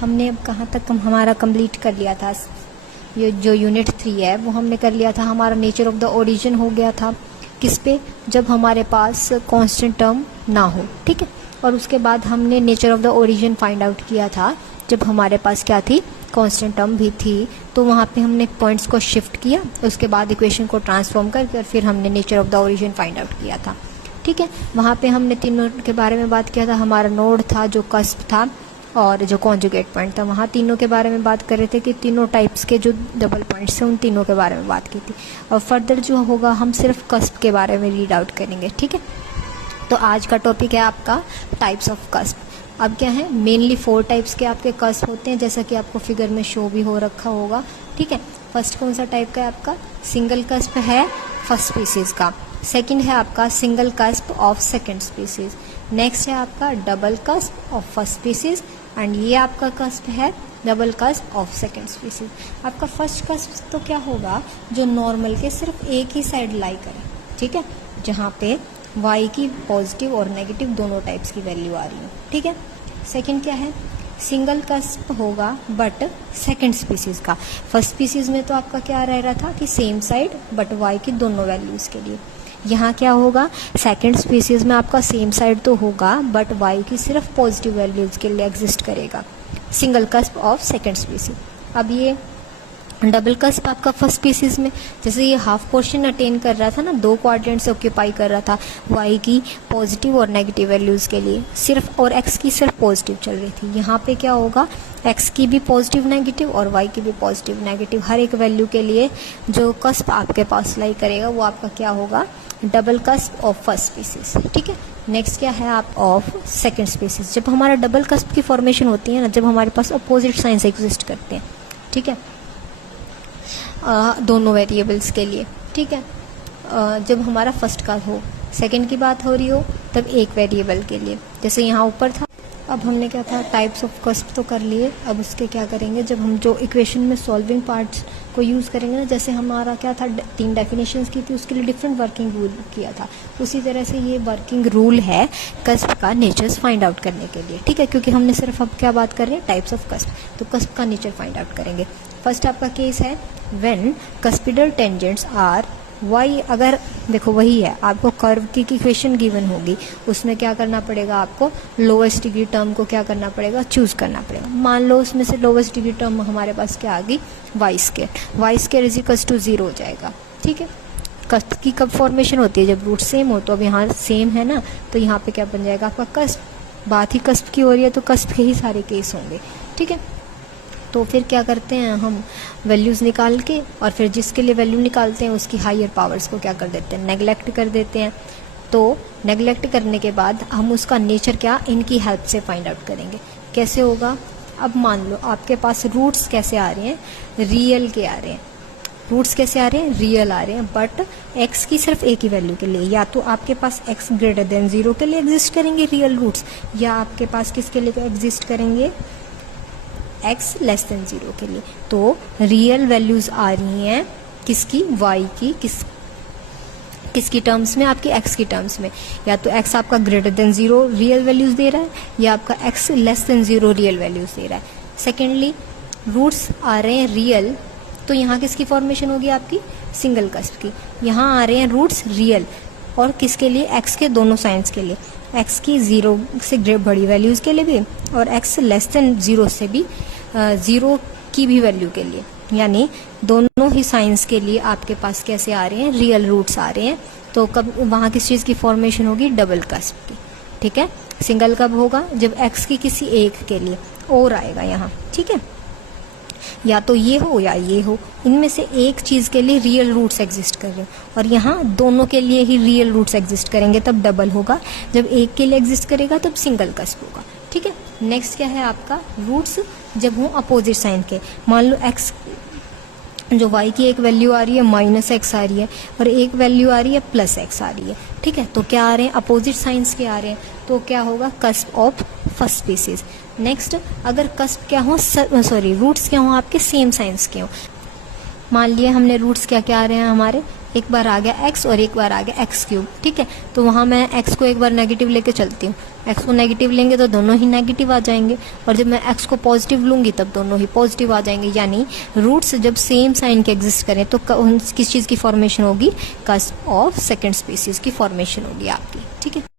हमने अब कहाँ तक हमारा कंप्लीट कर लिया था, ये जो यूनिट 3 है वो हमने कर लिया था। हमारा नेचर ऑफ द ओरिजिन हो गया था किस पे, जब हमारे पास कांस्टेंट टर्म ना हो, ठीक है। और उसके बाद हमने nature of the origin find out किया था जब हमारे पास क्या थी, कांस्टेंट टर्म भी थी। तो वहाँ पे हमने पॉइंट्स को शिफ्ट किया, उसके बाद इक्वेशन को ट्रांसफॉर्म करके और फिर हमने nature of the origin find out किया था, ठीक है। वहाँ पे हमने तीनों के बारे में बात किया था। हमारा नोड था, जो कस्प था, और जो कॉन्जुगेट पॉइंट था। वहाँ तीनों के बारे में बात कर रहे थे कि तीनों टाइप्स के जो डबल पॉइंट्स हैं उन तीनों के बारे में बात की थी। और फर्दर जो होगा हम सिर्फ कस्प के बारे में रीड आउट करेंगे, ठीक है। तो आज का टॉपिक है आपका टाइप्स ऑफ कस्प। अब क्या है, मेनली 4 टाइप्स के आपके कस्प होते हैं, जैसा कि आपको फिगर में शो भी हो रखा होगा, ठीक है। फर्स्ट कौन सा टाइप का है आपका, सिंगल कस्प है फर्स्ट स्पीसीज का। सेकंड है आपका single cusp of second species. Next है आपका double cusp of first species, and ये आपका कस्प है double cusp of second species. आपका फर्स्ट कस्प तो क्या होगा, जो नॉर्मल के सिर्फ एक ही साइड लाई करे, ठीक है, जहाँ पे y की पॉजिटिव और नेगेटिव दोनों टाइप्स की वैल्यू आ रही है, ठीक है। सेकंड क्या है, सिंगल कस्प होगा बट सेकंड स्पीसीज का। फर्स्ट स्पीसीज में तो आपका क्या रह रहा था कि सेम साइड बट y की दोनों वैल्यूज के लिए। यहाँ क्या होगा, सेकंड स्पीसीज में आपका सेम साइड तो होगा बट y की सिर्फ पॉजिटिव वैल्यूज के लिए एग्जिस्ट करेगा, single cusp of second species. अब ये डबल कस्प आपका फर्स्ट स्पीसीज में, जैसे ये हाफ पोर्शन अटेन कर रहा था ना, 2 क्वाड्रेंट से ऑक्यूपाई कर रहा था y की पॉजिटिव और नेगेटिव वैल्यूज के लिए सिर्फ, और x की सिर्फ पॉजिटिव चल रही थी। यहाँ पे क्या होगा, x की भी पॉजिटिव नेगेटिव और y की भी पॉजिटिव नेगेटिव, हर एक वैल्यू के लिए जो कस्प आपके पास लाई करेगा वो आपका क्या होगा, double cusp of first species, ठीक है। नेक्स्ट क्या है आप ऑफ सेकंड स्पीसीज। जब हमारा डबल कस्प की फॉर्मेशन होती है ना, जब हमारे पास अपोजिट साइंस एग्जिस्ट करते हैं, ठीक है, दोनों वेरिएबल्स के लिए, ठीक है। जब हमारा फर्स्ट का हो, सेकंड की बात हो रही हो, तब एक वेरिएबल के लिए, जैसे यहाँ ऊपर था। अब हमने क्या था, टाइप्स ऑफ कस्प तो कर लिए। अब उसके क्या करेंगे, जब हम जो इक्वेशन में सॉल्विंग पार्ट्स को यूज़ करेंगे ना, जैसे हमारा क्या था, 3 डेफिनेशंस की थी, उसके लिए डिफरेंट वर्किंग रूल किया था, उसी तरह से ये वर्किंग रूल है कस्प का नेचर्स फाइंड आउट करने के लिए, ठीक है। क्योंकि हमने सिर्फ अब क्या बात कर रहे हैं, टाइप्स ऑफ कस्प, तो कस्प का नेचर फाइंड आउट करेंगे। फर्स्ट आपका केस है व्हेन कस्पिडल टेंजेंट्स आर y, अगर देखो वही है, आपको कर्व की इक्वेशन गिवन होगी, उसमें क्या करना पड़ेगा, आपको लोवेस्ट डिग्री टर्म को क्या करना पड़ेगा, चूज करना पड़ेगा। मान लो उसमें से लोवेस्ट डिग्री टर्म हमारे पास क्या आ गई, y square is equals to 0 हो जाएगा, ठीक है। कस्प की कब फॉर्मेशन होती है, जब रूट सेम हो। तो अब यहाँ सेम है ना, तो यहाँ पे क्या बन जाएगा आपका कस्प। बात ही कस्प की हो रही है तो कस्प के ही सारे केस होंगे, ठीक है। तो फिर क्या करते हैं हम, वैल्यूज़ निकाल के और फिर जिसके लिए वैल्यू निकालते हैं उसकी हायर पावर्स को क्या कर देते हैं, नेगलेक्ट कर देते हैं। तो नेगलेक्ट करने के बाद हम उसका नेचर क्या, इनकी हेल्प से फाइंड आउट करेंगे। कैसे होगा, अब मान लो आपके पास रूट्स कैसे आ रहे हैं, रियल के आ रहे हैं। रूट्स कैसे आ रहे हैं, रियल आ रहे हैं, बट x की सिर्फ एक ही वैल्यू के लिए। या तो आपके पास x ग्रेटर देन 0 के लिए एग्जिस्ट करेंगे रियल रूट्स, या आपके पास किसके लिए एग्जिस्ट करेंगे, x लेस देन 0 के लिए। तो रियल वैल्यूज आ रही हैं किसकी, y की, किसकी टर्म्स में, आपकी x की टर्म्स में। या तो x आपका ग्रेटर देन 0 रियल वैल्यूज दे रहा है, या आपका x less than 0 real values दे रहा है। सेकेंडली रूट्स आ रहे हैं रियल, तो यहाँ किसकी फॉर्मेशन होगी, आपकी सिंगल कस्प की। यहाँ आ रहे हैं रूट्स रियल, और किसके लिए, x के दोनों साइंस के लिए, x की 0 से बड़ी वैल्यूज़ के लिए भी और x लेस देन 0 से भी 0 की भी वैल्यू के लिए, यानी दोनों ही साइंस के लिए आपके पास कैसे आ रहे हैं, रियल रूट्स आ रहे हैं। तो कब वहाँ किस चीज़ की फॉर्मेशन होगी, डबल कस्प की, ठीक है। सिंगल कब होगा, जब x की किसी एक के लिए और आएगा यहाँ, ठीक है। या तो ये हो या ये हो, इनमें से एक चीज़ के लिए रियल रूट्स एग्जिस्ट कर रहे हैं, और यहाँ दोनों के लिए ही रियल रूट्स एग्जिस्ट करेंगे तब डबल होगा। जब एक के लिए एग्जिस्ट करेगा तब सिंगल कस्प होगा, ठीक है। नेक्स्ट क्या है आपका, रूट्स जब हों अपोजिट साइन के। मान लो x, जो y की एक वैल्यू आ रही है -x आ रही है, और एक वैल्यू आ रही है +x आ रही है, ठीक है। तो क्या आ रहे हैं, अपोजिट साइंस के आ रहे हैं, तो क्या होगा, cusp of first species. Next, अगर कस्प क्या हो, रूट्स क्या हो आपके सेम साइंस के हो। मान लिए हमने रूट्स क्या क्या आ रहे हैं हमारे, एक बार आ गया x और एक बार आ गया x क्यूब, ठीक है। तो वहाँ मैं x को एक बार नेगेटिव लेके चलती हूँ, x को नेगेटिव लेंगे तो दोनों ही नेगेटिव आ जाएंगे, और जब मैं x को पॉजिटिव लूँगी तब दोनों ही पॉजिटिव आ जाएंगे। यानी रूट्स जब सेम साइन के एग्जिस्ट करें तो किस चीज़ की फॉर्मेशन होगी, कस्प ऑफ सेकंड स्पीसीज की फॉर्मेशन होगी आपकी, ठीक है।